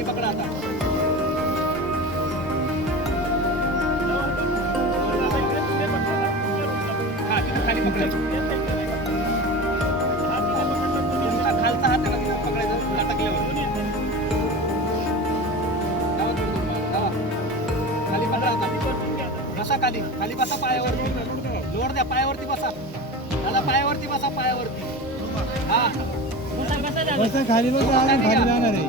खाली पकडा आता. खाली पकडायचं. खालचा हात पकडायचा लटकल्यावर. खाली पकडा आता. बसा खाली. खाली बसा पायावरती. लोड द्या पायावरती बसा. त्याला पायावरती बसा पायावरती. हा बसा खाली बसा खाली जाणार आहे.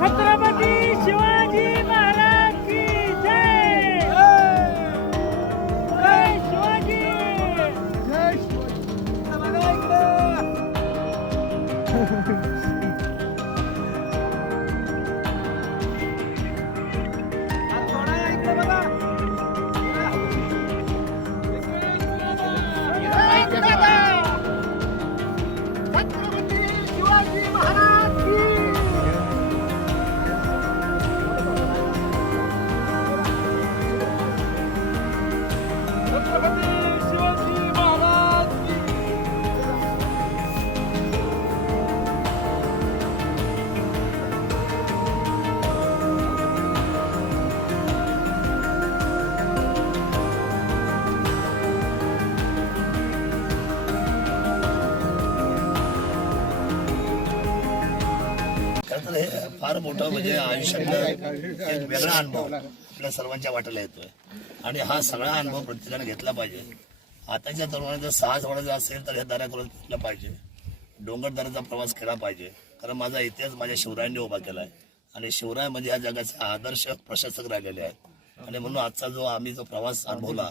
छत्रपती शिवाजी महाराज की जय. जय शिवाजी. खरं तर हे फार मोठं म्हणजे आयुष्यातला एक वेगळा अनुभव आपल्या सर्वांच्या वाट्याला येतोय आणि हा सगळा अनुभव प्रत्येकाने घेतला पाहिजे. आताच्या तरुणांना जर साहस वाढायचं असेल तर हे दऱ्या करून घेतलं पाहिजे. डोंगर दऱ्याचा प्रवास केला पाहिजे. कारण माझा इतिहास माझ्या शिवरायांनी उभा केला आहे आणि शिवराय म्हणजे या जगाचे आदर्श प्रशासक राहिलेले आहेत आणि म्हणून आजचा जो आम्ही जो प्रवास अनुभवला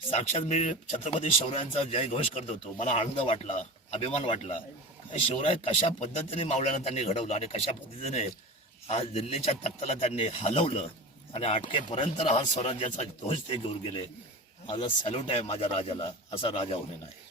साक्षात मी छत्रपती शिवरायांचा जय घोष करत होतो. मला आनंद वाटला, अभिमान वाटला. शिवराय कशा पद्धतीने मावळ्यांना त्यांनी घडवलं आणि कशा पद्धतीने आज दिल्लीच्या तख्ताला त्यांनी हलवलं आणि अटकेपर्यंत हा स्वराज्याचा ध्वज ते घेऊन गेले. माझा सॅल्यूट आहे माझ्या राजाला, असा राजा होणे नाही.